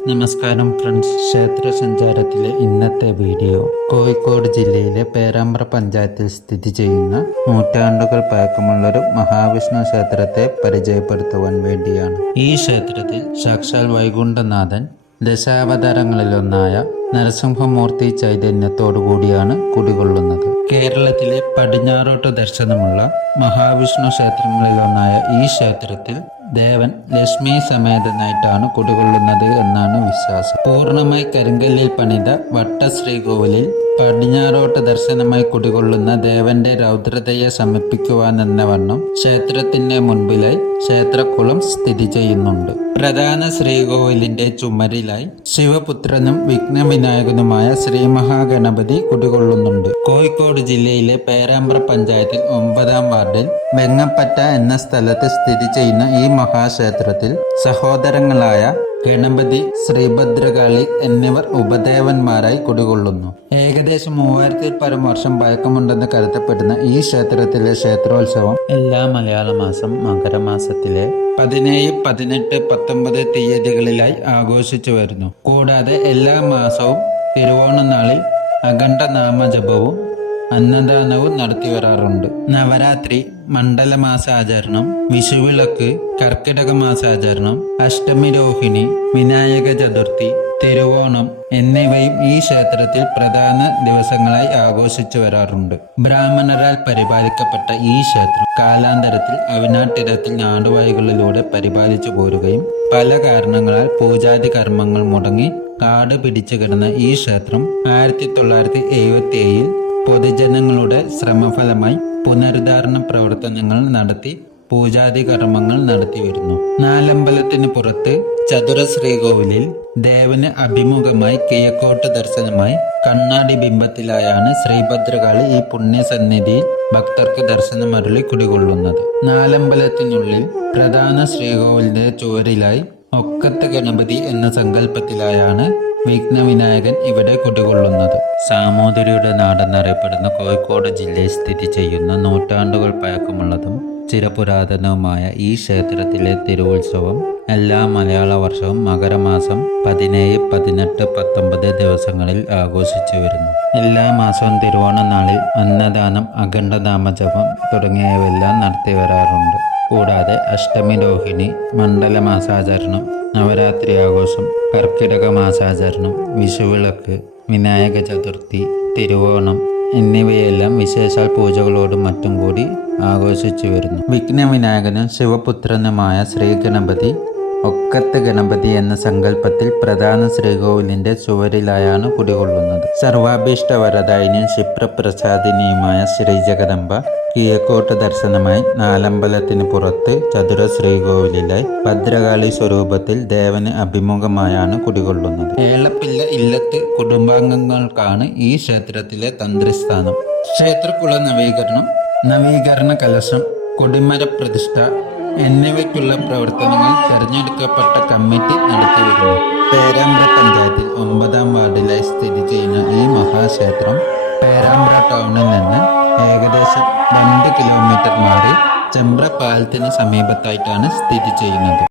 നമസ്കാരം ഫ്രണ്ട്സ്. ക്ഷേത്ര സഞ്ചാരത്തിലെ ഇന്നത്തെ വീഡിയോ. കോഴിക്കോട് ജില്ലയിലെ പേരാമ്പ്ര പഞ്ചായത്തിൽ സ്ഥിതി ചെയ്യുന്ന നൂറ്റാണ്ടുകൾ പഴക്കമുള്ളൊരു മഹാവിഷ്ണു ക്ഷേത്രത്തെ പരിചയപ്പെടുത്തുവാൻ വേണ്ടിയാണ്. ഈ ക്ഷേത്രത്തിൽ സാക്ഷാൽ വൈകുണ്ഠനാഥൻ ദശാവതാരങ്ങളിലൊന്നായ നരസിംഹമൂർത്തി ചൈതന്യത്തോടു കൂടിയാണ് കുടികൊള്ളുന്നത്. കേരളത്തിലെ പടിഞ്ഞാറോട്ട് ദർശനമുള്ള മഹാവിഷ്ണു ക്ഷേത്രങ്ങളിലൊന്നായ ഈ ക്ഷേത്രത്തിൽ ദേവൻ ലക്ഷ്മി സമേതനായിട്ടാണ് കുടികൊള്ളുന്നത് എന്നാണ് വിശ്വാസം. പൂർണമായി കരിങ്കല്ലിൽ പണിത വട്ട ശ്രീകോവിലിൽ പടിഞ്ഞാറോട്ട് ദർശനമായി കുടികൊള്ളുന്ന ദേവന്റെ രൗദ്രതയെ സമർപ്പിക്കുവാനെന്ന വണ്ണം ക്ഷേത്രത്തിന്റെ മുൻപിലായി ക്ഷേത്രക്കുളം സ്ഥിതി ചെയ്യുന്നുണ്ട്. പ്രധാന ശ്രീകോവിലിന്റെ ചുമരിലായി ശിവപുത്രനും വിഘ്നവിനായകനുമായ ശ്രീ മഹാഗണപതി കുടികൊള്ളുന്നുണ്ട്. കോഴിക്കോട് ജില്ലയിലെ പേരാമ്പ്ര പഞ്ചായത്തിൽ ഒമ്പതാം വാർഡിൽ വെങ്ങപ്പറ്റ എന്ന സ്ഥലത്ത് സ്ഥിതി ചെയ്യുന്ന ഈ മഹാക്ഷേത്രത്തിൽ സഹോദരങ്ങളായ ഗണപതി ശ്രീഭദ്രകാളി എന്നിവർ ഉപദേവന്മാരായി കുടികൊള്ളുന്നു. ഏകദേശം മൂവായിരത്തിൽ പരം വർഷം പഴക്കമുണ്ടെന്ന് കരുതപ്പെടുന്ന ഈ ക്ഷേത്രത്തിലെ ക്ഷേത്രോത്സവം എല്ലാ മലയാള മാസം മകരമാസത്തിലെ പതിനേഴ് പതിനെട്ട് പത്തൊമ്പത് തീയതികളിലായി ആഘോഷിച്ചു വരുന്നു. കൂടാതെ എല്ലാ മാസവും തിരുവോണനാളിൽ അഖണ്ഡ നാമജപവും അന്നദാനവും നടത്തി വരാറുണ്ട്. നവരാത്രി മണ്ഡലമാസാചരണം വിഷുവിളക്ക് കർക്കിടക മാസാചരണം അഷ്ടമി രോഹിണി വിനായക ചതുർത്ഥി തിരുവോണം എന്നിവയും ഈ ക്ഷേത്രത്തിൽ പ്രധാന ദിവസങ്ങളായി ആഘോഷിച്ചു വരാറുണ്ട്. ബ്രാഹ്മണരാൽ പരിപാലിക്കപ്പെട്ട ഈ ക്ഷേത്രം കാലാന്തരത്തിൽ അവിനാട്ടിടത്തിൽ നാടുവാഴികളിലൂടെ പരിപാലിച്ചു പോരുകയും പല കാരണങ്ങളാൽ പൂജാതി കർമ്മങ്ങൾ മുടങ്ങി കാട് പിടിച്ചു കിടന്ന ഈ ക്ഷേത്രം ആയിരത്തി തൊള്ളായിരത്തി എഴുപത്തി ഏഴിൽ പൊതുജനങ്ങളുടെ ശ്രമഫലമായി പുനരുദ്ധാരണ പ്രവർത്തനങ്ങൾ നടത്തി പൂജാതി കർമ്മങ്ങൾ നടത്തിവരുന്നു നാലമ്പലത്തിന് പുറത്ത് ചതുര ശ്രീകോവിലിൽ ദേവന് അഭിമുഖമായി കിഴക്കോട്ട് ദർശനമായി കണ്ണാടി ബിംബത്തിലായാണ് ശ്രീഭദ്രകാളി ഈ പുണ്യസന്നിധിയിൽ ഭക്തർക്ക് ദർശനം ദർശനമരുളി കുടികൊള്ളുന്നത്. നാലമ്പലത്തിനുള്ളിൽ പ്രധാന ശ്രീകോവിലിന്റെ ചുവരിലായി ഒക്കത്ത് ഗണപതി എന്ന സങ്കല്പത്തിലായാണ് വിഘ്നവിനായകൻ ഇവിടെ കുടികൊള്ളുന്നത്. സാമൂതിരിയുടെ നാടെന്നറിയപ്പെടുന്ന കോഴിക്കോട് ജില്ലയിൽ സ്ഥിതി ചെയ്യുന്ന നൂറ്റാണ്ടുകൾ പഴക്കമുള്ളതും ചിരപുരാതനവുമായ ഈ ക്ഷേത്രത്തിലെ തിരുവുത്സവം എല്ലാ മലയാള വർഷവും മകരമാസം പതിനേഴ് പതിനെട്ട് പത്തൊമ്പത് ദിവസങ്ങളിൽ ആഘോഷിച്ചു വരുന്നു. എല്ലാ മാസവും തിരുവോണ നാളിൽ അന്നദാനം അഖണ്ഡനാമജപം തുടങ്ങിയവയെല്ലാം നടത്തി വരാറുണ്ട്. കൂടാതെ അഷ്ടമി രോഹിണി മണ്ഡല മാസാചരണം നവരാത്രി ആഘോഷം കർക്കിടക മാസാചരണം വിഷുവിളക്ക് വിനായക ചതുർത്ഥി തിരുവോണം എന്നിവയെല്ലാം വിശേഷാൽ പൂജകളോടും മറ്റും കൂടി ആഘോഷിച്ചു വരുന്നു. വിഘ്നവിനായകനും ശിവപുത്രനുമായ ശ്രീഗണപതി ഒക്കത്ത് ഗണപതി എന്ന സങ്കല്പത്തിൽ പ്രധാന ശ്രീകോവിലിന്റെ ചുവരിലായാണ് കുടികൊള്ളുന്നത്. സർവാഭീഷ്ട വരദായിനിയും ക്ഷിപ്രപ്രസാദിനിയുമായ ശ്രീ കിഴക്കോട്ട് ദർശനമായി നാലമ്പലത്തിന് പുറത്ത് ചതുര ശ്രീകോവിലിലെ ഭദ്രകാളി സ്വരൂപത്തിൽ ദേവന് അഭിമുഖമായാണ് കുടികൊള്ളുന്നത്. ഏളപ്പില്ല ഇല്ലത്ത് കുടുംബാംഗങ്ങൾക്കാണ് ഈ ക്ഷേത്രത്തിലെ തന്ത്രിസ്ഥാനം. ക്ഷേത്രക്കുള നവീകരണം നവീകരണ കലശം കൊടിമര പ്രതിഷ്ഠ എന്നിവയ്ക്കുള്ള പ്രവർത്തനങ്ങൾ തെരഞ്ഞെടുക്കപ്പെട്ട കമ്മിറ്റി നടത്തിവരുന്നു. പേരാമ്പ്ര പഞ്ചായത്തിൽ ഒമ്പതാം വാർഡിലായി സ്ഥിതി ചെയ്യുന്ന ഈ മഹാക്ഷേത്രം പേരാമ്പ്ര ടൗണിൽ കിലോമീറ്റർ മാറി ചെമ്പ്ര പാലത്തിന് സമീപത്തായിട്ടാണ് സ്ഥിതി ചെയ്യുന്നത്.